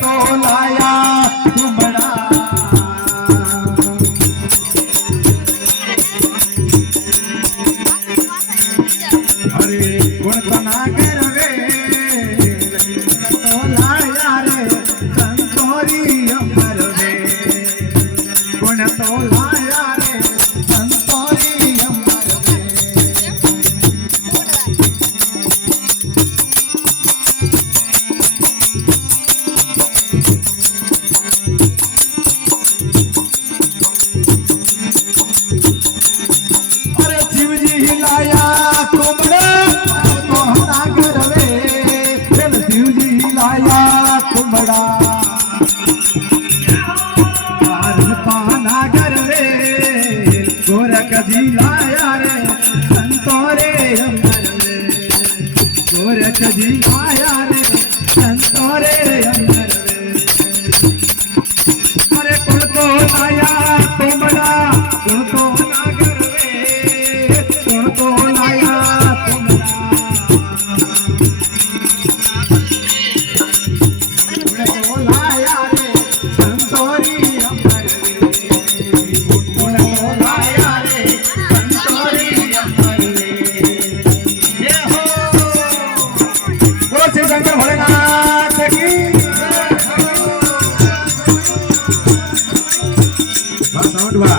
तो लाया तुमड़ा अरे गुण तो ना करवे तो लाया रे संतोरी अमर वे गुण तो लाया रे संतोरी अमर वे अरे शिव जी लाया तुमड़ा तो नागर वे शिव जी लाया तुमड़ा नागर वे गोरख जी लाया रे संतोरे अमर वे गोरख जी लाया रे संतोरे अमर वे अरे कुल को लाया तुमड़ा कुल को नागर वे कुल को लाया तुमड़ा कुल को लाया रे संतोरी अमर वे कुल को लाया रे संतोरी अमर वे ये हो बोलो शिव शंकर भोलेनाथ की साउंड वाला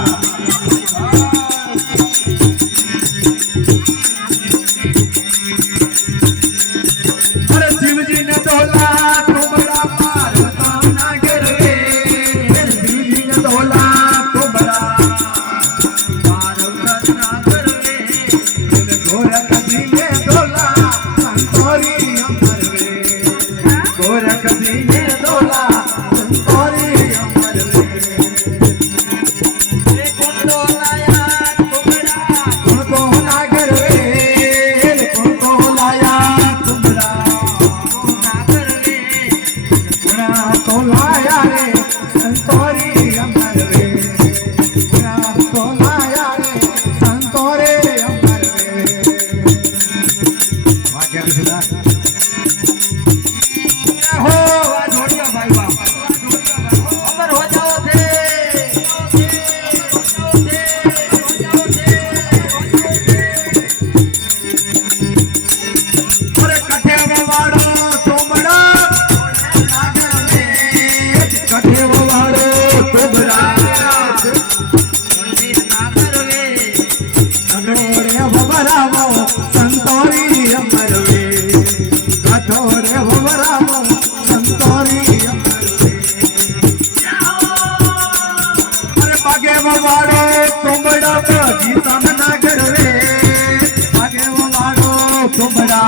अरे शिव जी ने तोला तुमड़ा पार्वता नागर रे शिव जी ने तोला तुमड़ा पार्वता नागर रे गोरख जी ने तोला संतोरी अमर वे गोरख जी ने तोला संतोरी अमर वे उनको नागर वे उनको लाया तुमड़ा तो लाया रे संतोरी अमर वे तो लाया रे संतोरे अमर वे वाक्य सुधा हो आ जोड़िया भाई बाबा अमर हो जाओ थे अरे कठे वाड़ो तुमड़ा नागर वे कठे वाड़ो तुमड़ा कठोरे भवरामो संतोरी अमर वे कठोरे भवरामो संतोरी अमर वे अरे बागे वाड़ो तुमड़ा गीता नागर वे बागे वाड़ो तुमड़ा